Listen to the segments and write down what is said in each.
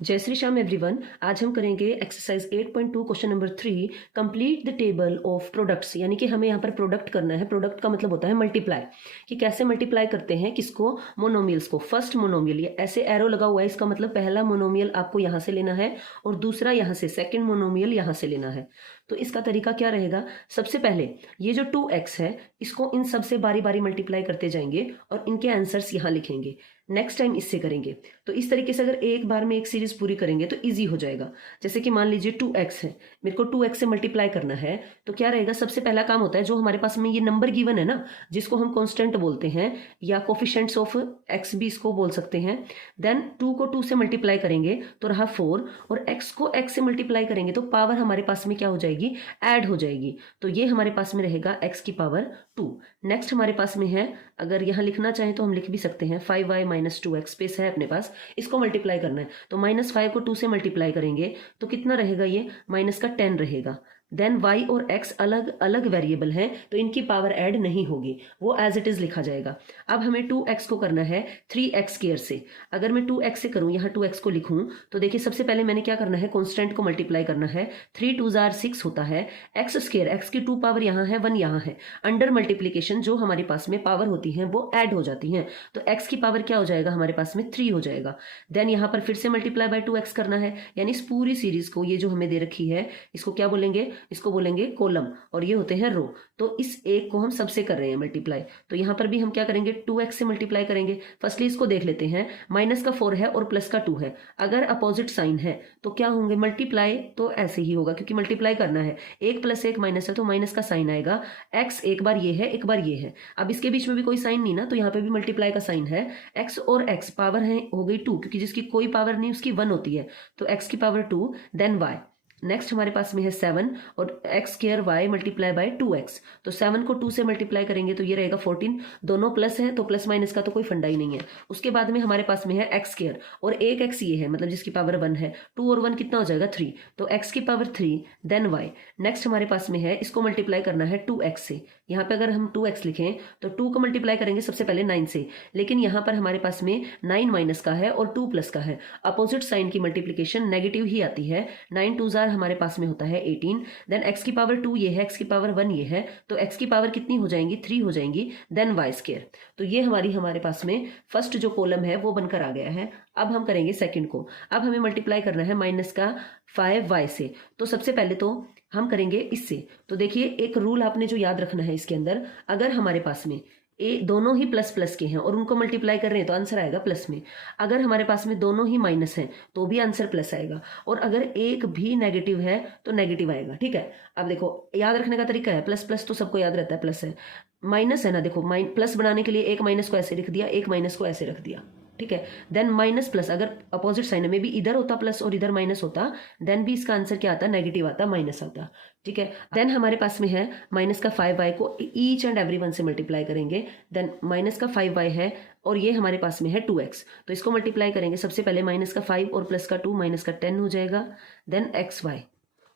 जय श्री श्याम एवरीवन। आज हम करेंगे exercise 8.2 question number 3, complete the table of products. यानी कि हमें यहाँ पर प्रोडक्ट करना है। प्रोडक्ट का मतलब होता है मल्टीप्लाई, कि कैसे मल्टीप्लाई करते हैं किसको, मोनोमियल्स को। फर्स्ट मोनोमियल, ये ऐसे एरो लगा हुआ है, इसका मतलब पहला मोनोमियल आपको यहाँ से लेना है और दूसरा यहाँ से, सेकेंड मोनोमियल यहाँ से लेना है। तो इसका तरीका क्या रहेगा, सबसे पहले ये जो 2x है इसको इन सब से बारी बारी मल्टीप्लाई करते जाएंगे और इनके आंसर्स यहाँ लिखेंगे। नेक्स्ट टाइम इससे करेंगे। तो इस तरीके से अगर एक बार में एक सीरीज पूरी करेंगे तो इजी हो जाएगा। जैसे कि मान लीजिए 2x है, मेरे को 2x से मल्टीप्लाई करना है, तो क्या रहेगा, सबसे पहला काम होता है जो हमारे पास में ये नंबर गिवन है ना, जिसको हम कांस्टेंट बोलते हैं या कोफिशिएंट्स ऑफ x भी इसको बोल सकते हैं। देन 2 को 2 से मल्टीप्लाई करेंगे तो रहा 4, और x को x से मल्टीप्लाई करेंगे तो पावर हमारे पास में क्या हो जाएगी, ऐड हो जाएगी। तो ये हमारे पास में रहेगा x की पावर 2। नेक्स्ट हमारे पास में है, अगर यहाँ लिखना चाहें तो हम लिख भी सकते हैं 5y माइनस 2x, स्पेस है अपने पास, इसको मल्टीप्लाई करना है। तो -5 को 2 से मल्टीप्लाई करेंगे तो कितना रहेगा, ये माइनस का 10 रहेगा। देन y और x अलग अलग वेरिएबल हैं तो इनकी पावर ऐड नहीं होगी, वो एज इट इज लिखा जाएगा। अब हमें 2x को करना है 3x स्क्वायर से। अगर मैं 2x से करूं, यहाँ 2x को लिखूं तो देखिए सबसे पहले मैंने क्या करना है, कांस्टेंट को मल्टीप्लाई करना है। 3 2 जार 6 होता है, x स्क्वायर, x की 2 पावर यहाँ है, 1 यहाँ है। अंडर मल्टीप्लीकेशन जो हमारे पास में पावर होती है वो ऐड हो जाती हैं, तो x की पावर क्या हो जाएगा, हमारे पास में 3 हो जाएगा। देन यहाँ पर फिर से मल्टीप्लाई बाय 2x करना है, यानी इस पूरी सीरीज को, ये जो हमें दे रखी है, इसको क्या बोलेंगे, इसको बोलेंगे कॉलम, और ये होते हैं रो। तो इस एक को हम सबसे कर रहे हैं मल्टीप्लाई, तो यहां पर भी हम क्या करेंगे, 2x से मल्टीप्लाई करेंगे। फर्स्टली इसको देख लेते हैं, माइनस का 4 है और प्लस का 2 है। अगर अपोजिट साइन है तो क्या होंगे, मल्टीप्लाई तो ऐसे ही होगा क्योंकि मल्टीप्लाई करना है। 1 + 1 माइनस है तो माइनस का साइन आएगा। x एक बार ये है, एक बार ये है, अब इसके बीच में भी कोई साइन नहीं ना, तो यहाँ पे भी मल्टीप्लाई का साइन है। x और x पावर है हो गई 2, क्योंकि जिसकी कोई पावर नहीं उसकी 1 होती है, तो x की पावर 2। देन y, नेक्स्ट हमारे पास में है 7 और x square y multiply by 2x। तो 7 को 2 से मल्टीप्लाई करेंगे तो ये रहेगा 14। दोनों प्लस है तो प्लस माइनस का तो कोई फंडा ही नहीं है। उसके बाद में हमारे पास में है x स्क्वायर और एक x ये है, मतलब जिसकी पावर 1 है। 2 और 1 कितना हो जाएगा, 3, तो x की पावर 3। देन y, नेक्स्ट हमारे पास में है, इसको मल्टीप्लाई करना है 2x से। यहाँ पे अगर हम 2x लिखें तो 2 को मल्टीप्लाई करेंगे सबसे पहले 9 से, लेकिन यहाँ पर हमारे पास में 9 माइनस का है और 2 प्लस का है। अपोजिट साइन की मल्टीप्लीकेशन नेगेटिव ही आती है। 9 2 जार हमारे पास में होता है 18। देन x की पावर 2 ये है, x की पावर 1 ये है, तो x की पावर कितनी हो जाएंगी, 3 हो जाएंगी। देन y स्क्वायर, तो ये हमारे पास में फर्स्ट जो कॉलम है वो बनकर आ गया है। अब हम करेंगे सेकंड को। अब हमें मल्टीप्लाई करना है माइनस का 5y से, तो सबसे पहले तो हम करेंगे इससे। तो देखिए एक रूल आपने जो याद रखना है इसके अंदर, अगर हमारे पास में दोनों ही प्लस प्लस के हैं और उनको मल्टीप्लाई कर रहे हैं तो आंसर आएगा प्लस में। अगर हमारे पास में दोनों ही माइनस हैं तो भी आंसर प्लस आएगा, और अगर एक भी नेगेटिव है तो नेगेटिव आएगा। ठीक है, अब देखो याद रखने का तरीका है, प्लस प्लस तो सबको याद रहता है, प्लस है, माइनस है ना, देखो प्लस बनाने के लिए एक माइनस को ऐसे लिख दिया, एक माइनस को ऐसे रख दिया। ठीक है, देन माइनस प्लस, अगर अपोजिट साइन में भी इधर होता प्लस और इधर माइनस होता, देन भी इसका आंसर क्या आता, नेगेटिव आता, माइनस आता। ठीक है, देन हमारे पास में है माइनस का 5y को ईच एंड एवरी वन से मल्टीप्लाई करेंगे। देन माइनस का 5y है और ये हमारे पास में है 2x, तो इसको मल्टीप्लाई करेंगे सबसे पहले, माइनस का 5 और प्लस का 2, माइनस का 10 हो जाएगा। देन xy,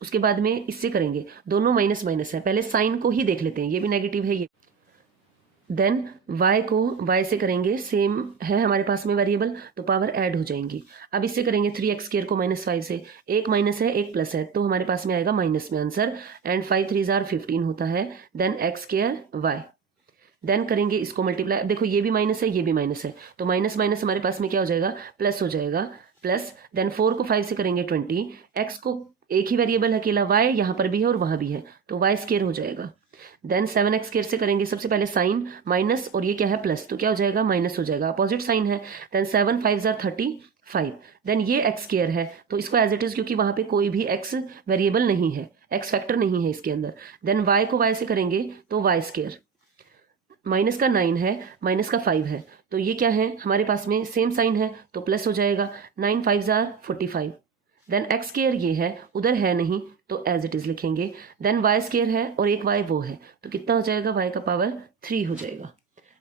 उसके बाद में इससे करेंगे, दोनों माइनस माइनस है, पहले साइन को ही देख लेते हैं, ये भी नेगेटिव है ये। देन y को y से करेंगे, सेम है हमारे पास में वेरिएबल, तो पावर ऐड हो जाएंगी। अब इससे करेंगे 3x स्क्वायर को -5 से, एक माइनस है एक प्लस है, तो हमारे पास में आएगा माइनस में आंसर। एंड 5 3 जार 15 होता है। Then x square y, then करेंगे इसको मल्टीप्लाई। देखो ये भी माइनस है ये भी माइनस है, तो माइनस माइनस हमारे पास में क्या हो जाएगा, प्लस हो जाएगा, प्लस। देन 4 को 5 से करेंगे 20, x को एक ही वेरिएबल है अकेला, y यहाँ पर भी है और वहां भी है, तो y स्क्वायर हो जाएगा। देन 7x स्क्वायर से करेंगे सबसे पहले साइन माइनस और ये क्या है प्लस, तो क्या हो जाएगा, माइनस हो जाएगा, अपोजिट साइन है। देन 7 5 जार 35। देन ये x स्क्वायर है तो इसको एज इट इज, क्योंकि वहां पे कोई भी x वेरिएबल नहीं है, x फैक्टर नहीं है इसके अंदर। देन y को y से करेंगे तो y स्क्वायर, माइनस का 9 है, माइनस का 5 है, तो ये क्या है हमारे पास में, सेम साइन है तो प्लस हो जाएगा। 9 5 जार 45। देन x स्क्वायर ये है, उधर है नहीं तो एज इट इज लिखेंगे। देन y स्क्वायर है और एक y वो है, तो कितना हो जाएगा, y का पावर 3 हो जाएगा।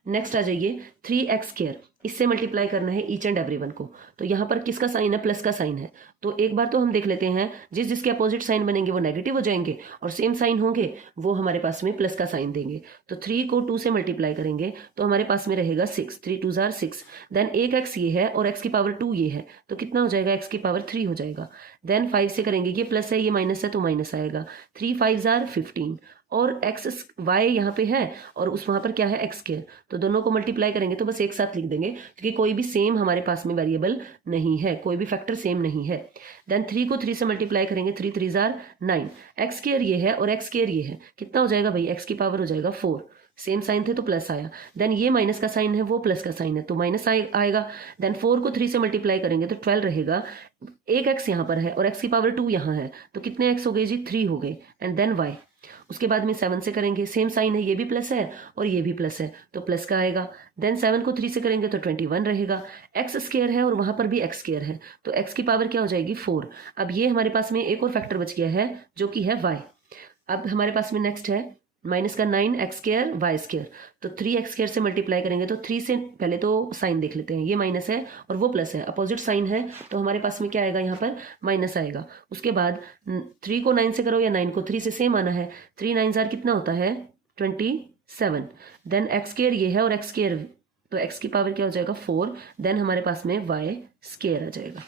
नेक्स्ट आ जाइए 3x स्क्वायर, इससे मल्टीप्लाई करना है ईच एंड एवरी वन को। तो यहाँ पर किसका साइन है, प्लस का साइन है। तो एक बार तो हम देख लेते हैं, जिस जिसके अपोजिट साइन बनेंगे वो नेगेटिव हो जाएंगे, और सेम साइन होंगे वो हमारे पास में प्लस का साइन देंगे। तो 3 को 2 से मल्टीप्लाई करेंगे तो हमारे पास में रहेगा 6, 3 2 जार 6। देन एक एक्स ये है और एक्स की पावर 2 ये है, तो कितना हो जाएगा, एक्स की पावर 3 हो जाएगा। देन 5 से करेंगे, ये प्लस है ये माइनस है तो माइनस आएगा, 3 5 जार 15, और एक्स वाई यहाँ पे है और उस वहाँ पर क्या है, एक्स स्क्वायर। तो दोनों को मल्टीप्लाई करेंगे तो बस एक साथ लिख देंगे, क्योंकि कोई भी सेम हमारे पास में वेरिएबल नहीं है, कोई भी फैक्टर सेम नहीं है। देन 3 को 3 से मल्टीप्लाई करेंगे, 3 3 जार 9, एक्स स्क्वायर ये है और एक्स स्क्वायर ये है, कितना हो जाएगा भाई, एक्स की पावर हो जाएगा 4, सेम साइन थे तो प्लस आया। देन ये माइनस का साइन है, वो प्लस का साइन है तो माइनस आएगा। देन 4 को 3 से मल्टीप्लाई करेंगे तो 12 रहेगा, एक एक्स यहाँ पर है और एक्स की पावर 2 यहाँ है, तो कितने एक्स हो गए जी, 3 हो गए। एंड देन वाई, उसके बाद में 7 से करेंगे, सेम साइन है, ये भी प्लस है और ये भी प्लस है तो प्लस का आएगा। देन 7 को 3 से करेंगे तो 21 रहेगा, एक्स स्क्वायर है और वहां पर भी एक्स स्क्वायर है, तो एक्स की पावर क्या हो जाएगी, 4। अब ये हमारे पास में एक और फैक्टर बच गया है जो कि है वाई। अब हमारे पास में नेक्स्ट है माइनस का 9 एक्स स्क्वायर वाई स्क्वायर, तो 3 एक्स स्क्वायर से मल्टीप्लाई करेंगे तो 3 से पहले तो साइन देख लेते हैं, ये माइनस है और वो प्लस है, अपोजिट साइन है तो हमारे पास में क्या आएगा, यहाँ पर माइनस आएगा। उसके बाद 3 को 9 से करो या 9 को 3 से सेम आना है, 3 9 जार कितना होता है, 27। देन एक्स स्क्वायर ये है और एक्स स्क्वायर, तो एक्स की पावर क्या हो जाएगा, 4। देन हमारे पास में वाई स्क्वायर आ जाएगा।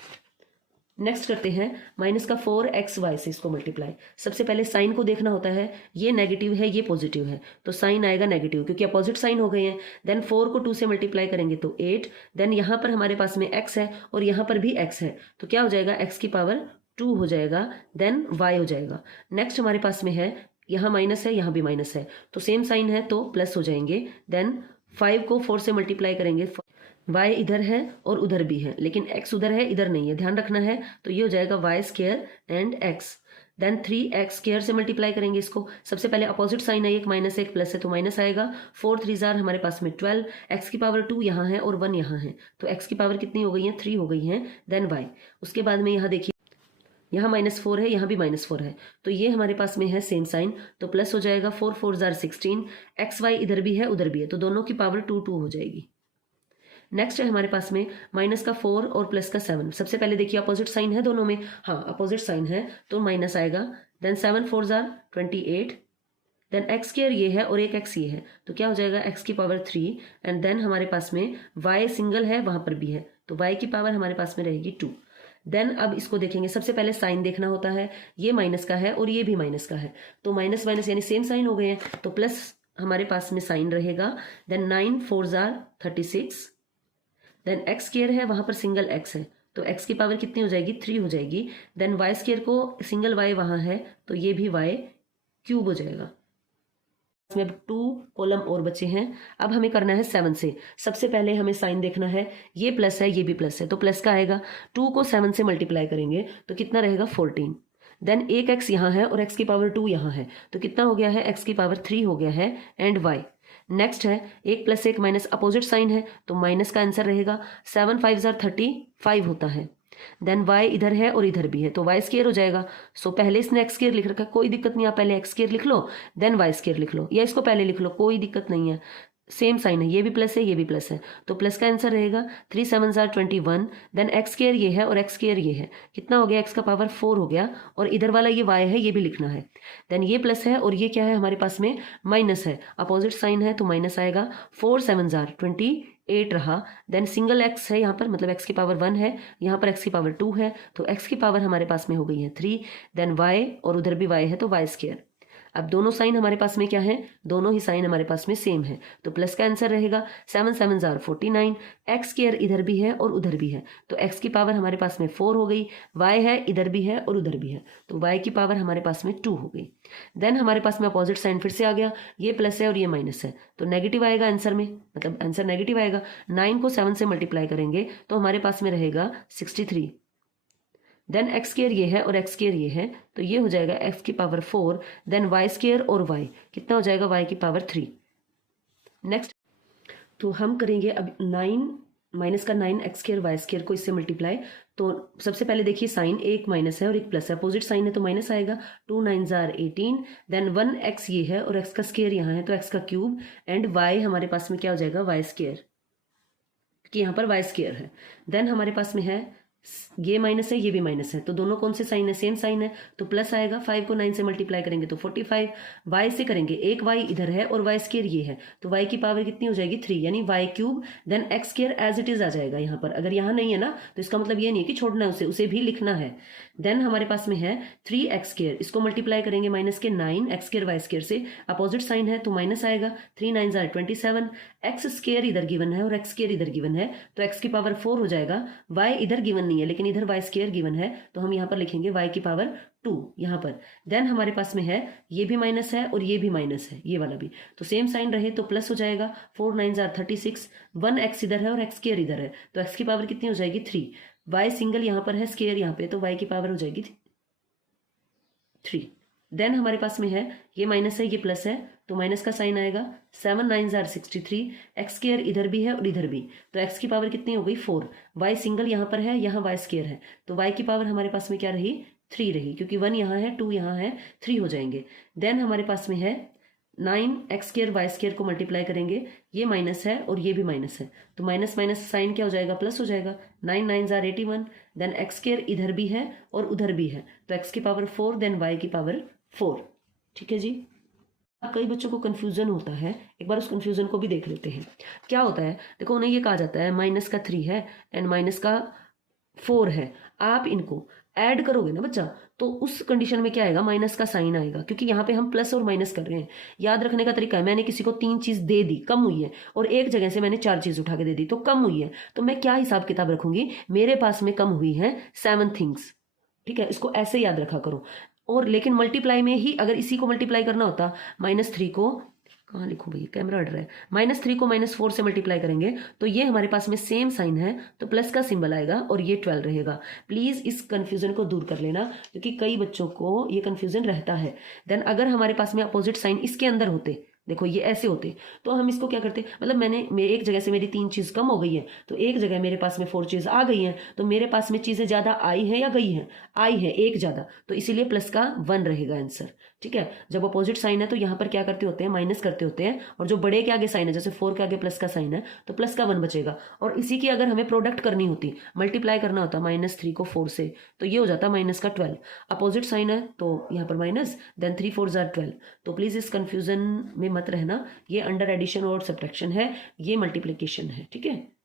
नेक्स्ट करते हैं माइनस का 4xy से इसको मल्टीप्लाई। सबसे पहले साइन को देखना होता है, ये नेगेटिव है ये पॉजिटिव है, तो साइन आएगा नेगेटिव क्योंकि अपोजिट साइन हो गए हैं। देन 4 को 2 से मल्टीप्लाई करेंगे तो 8। देन यहाँ पर हमारे पास में x है और यहाँ पर भी x है, तो क्या हो जाएगा, x की पावर 2 हो जाएगा। देन y हो जाएगा। नेक्स्ट हमारे पास में है, यहाँ माइनस है यहाँ भी माइनस है, तो सेम साइन है तो प्लस हो जाएंगे। देन 5 को 4 से मल्टीप्लाई करेंगे, y इधर है और उधर भी है, लेकिन x उधर है इधर नहीं है, ध्यान रखना है, तो ये हो जाएगा y square and x। Then 3x square से मल्टीप्लाई करेंगे इसको, सबसे पहले अपोजिट साइन है, एक माइनस एक प्लस है तो माइनस आएगा। 4 3 जार हमारे पास में 12, x की पावर 2 यहाँ है और 1 यहाँ है, तो x की पावर कितनी हो गई है, 3 हो गई है। देन y, उसके बाद में यहाँ देखिए, यहाँ -4 है यहाँ भी -4 है, तो ये हमारे पास में है सेम साइन, तो प्लस हो जाएगा। 4 4 जार 16, एक्स वाई इधर भी है उधर भी है, तो दोनों की पावर 2 2 हो जाएगी। नेक्स्ट है हमारे पास में माइनस का 4 और प्लस का 7। सबसे पहले देखिए अपोजिट साइन है दोनों में, हाँ अपोजिट साइन है तो माइनस आएगा। देन 7 4 जार 28। देन एक्स स्क्वायर ये है और एक एक्स ये है, तो क्या हो जाएगा, एक्स की पावर 3। एंड देन हमारे पास में वाई सिंगल है वहां पर भी है, तो वाई की पावर हमारे पास में रहेगी 2। देन अब इसको देखेंगे, सबसे पहले साइन देखना होता है, ये माइनस का है और ये भी माइनस का है, तो माइनस माइनस यानी सेम साइन हो गए हैं, तो प्लस हमारे पास में साइन रहेगा। देन 9 4 जार 36। देन एक्स स्क्वायर है वहां पर सिंगल एक्स है, तो एक्स की पावर कितनी हो जाएगी, 3 हो जाएगी। देन वाई स्क्वायर को सिंगल वाई वहां है, तो ये भी वाई क्यूब हो जाएगा। इसमें अब 2 कॉलम और बचे हैं। अब हमें करना है 7 से। सबसे पहले हमें साइन देखना है, ये प्लस है ये भी प्लस है, तो प्लस का आएगा। 2 को 7 से मल्टीप्लाई करेंगे तो कितना रहेगा, 14। देन एक एक्स यहाँ है और एक्स की पावर 2 यहाँ है, तो कितना हो गया है, एक्स की पावर 3 हो गया है। एंड वाई, नेक्स्ट है 1 + 1 माइनस अपोजिट साइन है, तो माइनस का आंसर रहेगा। 7 5 जार 35 होता है। देन y इधर है और इधर भी है, तो वाई स्क्वायर हो जाएगा। सो पहले इसने एक्स स्क्वायर लिख रखा है, कोई दिक्कत नहीं, आप पहले एक्स स्क्वायर लिख लो देन वाई स्क्वायर लिख लो, या इसको पहले लिख लो, कोई दिक्कत नहीं है, सेम साइन है, ये भी प्लस है ये भी प्लस है, तो प्लस का आंसर रहेगा 3 7 जार 21। देन एक्स स्क्वायर ये है और एक्स स्क्वायर ये है, कितना हो गया, एक्स का पावर 4 हो गया, और इधर वाला ये वाई है ये भी लिखना है। देन ये प्लस है और ये क्या है हमारे पास में, माइनस है, अपोजिट साइन है तो माइनस आएगा। 4 7 जार 28 रहा। देन सिंगल एक्स है यहाँ पर, मतलब एक्स की पावर 1 है, यहाँ पर एक्स की पावर 2 है, तो एक्स की पावर हमारे पास में हो गई है 3। देन वाई और उधर भी वाई है तो वाई स्क्वायर। अब दोनों साइन हमारे पास में क्या है, दोनों ही साइन हमारे पास में सेम है, तो प्लस का आंसर रहेगा। 7 7 जार 49, एक्स स्क्वायर इधर भी है और उधर भी है, तो एक्स की पावर हमारे पास में 4 हो गई। वाई है इधर भी है और उधर भी है, तो वाई की पावर हमारे पास में 2 हो गई। देन हमारे पास में अपोजिट साइन फिर से आ गया, ये प्लस है और ये माइनस है, तो नेगेटिव आएगा आंसर में, मतलब आंसर नेगेटिव आएगा। 9 को 7 से मल्टीप्लाई करेंगे तो हमारे पास में रहेगा 63। देन एक्स स्क्वायर ये है और एक्स स्क्वायर ये है, तो ये हो जाएगा एक्स की पावर 4। देन वाई स्क्वायर और वाई कितना हो जाएगा, वाई की पावर 3। नेक्स्ट तो हम करेंगे अब 9 माइनस का 9 एक्स स्क्वायर वाई स्क्वायर को इससे मल्टीप्लाई। तो सबसे पहले देखिए साइन, एक माइनस है और एक प्लस है, अपोजिट साइन है तो माइनस आएगा। 2 9 जार 18। देन 1 एक्स ये है और एक्स का स्क्वायर यहाँ है तो एक्स का क्यूब। एंड वाई हमारे पास में क्या हो जाएगा, वाई स्क्वायर। कि यहाँ पर वाई स्क्वायर है। देन हमारे पास में है ये माइनस है, ये भी माइनस है, तो दोनों कौन से साइन है, सेम साइन है, तो प्लस आएगा। 5 को 9 से मल्टीप्लाई करेंगे तो 45, वाई से करेंगे, एक वाई इधर है और वाई स्क्वायर ये है, तो वाई की पावर कितनी हो जाएगी 3, यानी Y cube. Then x square as it is आ जाएगा यहाँ पर, अगर यहाँ नहीं है ना तो इसका मतलब ये नहीं है कि छोड़ना है उसे भी लिखना है। देन हमारे पास में है 3x स्क्वायर, इसको मल्टीप्लाई करेंगे माइनस के 9 एक्स स्क्वायर वाई स्क्वायर से, अपोजिट साइन है तो माइनस आएगा, 3 9 जार 27, एक्स स्क्वायर इधर गिवन है और एक्स स्क्वायर इधर गिवन है, तो एक्स की पावर 4 हो जाएगा। वाई इधर गिवन नहीं है लेकिन इधर वाई स्क्वायर गिवन है, तो हम यहाँ पर लिखेंगे वाई की पावर 2 यहाँ पर। देन हमारे पास में है ये भी माइनस है और ये भी माइनस है, ये वाला भी, तो सेम साइन रहे तो प्लस हो जाएगा, 4 9 जार 36, 1 एक्स इधर है और एक्स स्क्वायर इधर है, तो एक्स की पावर कितनी हो जाएगी 3, वाई सिंगल यहाँ पर है, स्क्वायर यहाँ पे, तो वाई की पावर हो जाएगी 3। देन हमारे पास में है ये माइनस है, ये प्लस है, तो माइनस का साइन आएगा, 7 9 जार 63, एक्स स्क्वायर इधर भी है और इधर भी, तो एक्स की पावर कितनी हो गई 4, वाई सिंगल यहाँ पर है, यहाँ वाई स्क्वायर है, तो वाई की पावर हमारे पास में क्या रही 3 रही, क्योंकि 1 यहाँ है 2 यहाँ है, 3 हो जाएंगे। देन हमारे पास में है 9 एक्स स्क्वायर वाई स्क्वायर को मल्टीप्लाई करेंगे, ये माइनस है और ये भी माइनस है, तो माइनस माइनस साइन क्या हो जाएगा, प्लस हो जाएगा, 9 9 जार 81, देन एक्स स्क्वायर इधर भी है और उधर भी है, तो एक्स की पावर 4, देन वाई की पावर 4। ठीक है जी। अब कई बच्चों को कन्फ्यूजन होता है, एक बार उस कन्फ्यूजन को भी देख लेते हैं। क्या होता है, देखो उन्हें ये कहा जाता है माइनस का 3 है एंड माइनस का 4 है, आप इनको ऐड करोगे ना बच्चा, तो उस कंडीशन में क्या आएगा, माइनस का साइन आएगा, क्योंकि यहाँ पे हम प्लस और माइनस कर रहे हैं। याद रखने का तरीका है, मैंने किसी को 3 चीज दे दी, कम हुई है, और एक जगह से मैंने 4 चीज उठा के दे दी तो कम हुई है, तो मैं क्या हिसाब किताब रखूंगी, मेरे पास में कम हुई है 7 थिंग्स। ठीक है, इसको ऐसे याद रखा करो। और लेकिन मल्टीप्लाई में ही अगर इसी को मल्टीप्लाई करना होता, -3 को कहाँ लिखूं भैया, कैमरा अड़ रहा है, -3 को -4 से मल्टीप्लाई करेंगे तो ये हमारे पास में सेम साइन है, तो प्लस का सिंबल आएगा और ये 12 रहेगा। प्लीज इस कंफ्यूजन को दूर कर लेना, क्योंकि कई बच्चों को ये कंफ्यूजन रहता है। देन अगर हमारे पास में अपोजिट साइन इसके अंदर होते, देखो ये ऐसे होते, तो हम इसको क्या करते, मतलब मैंने एक जगह से मेरी 3 चीज कम हो गई है, तो एक जगह मेरे पास में 4 चीज आ गई हैं, तो मेरे पास में चीजें ज्यादा आई हैं या गई हैं, आई है एक ज्यादा, तो इसीलिए प्लस का 1 रहेगा आंसर। ठीक है, जब अपोजिट साइन है तो यहाँ पर क्या करते होते हैं, माइनस करते होते हैं, और जो बड़े के आगे साइन है, जैसे 4 के आगे प्लस का साइन है, तो प्लस का 1 बचेगा। और इसी की अगर हमें प्रोडक्ट करनी होती, मल्टीप्लाई करना होता -3 को 4 से, तो ये हो जाता माइनस का 12, अपोजिट साइन है तो यहाँ पर माइनस, देन 3 4 जार 12। तो प्लीज इस कंफ्यूजन में मत रहना, ये अंडर एडिशन और सब्ट्रैक्शन है, ये मल्टीप्लीकेशन है। ठीक है।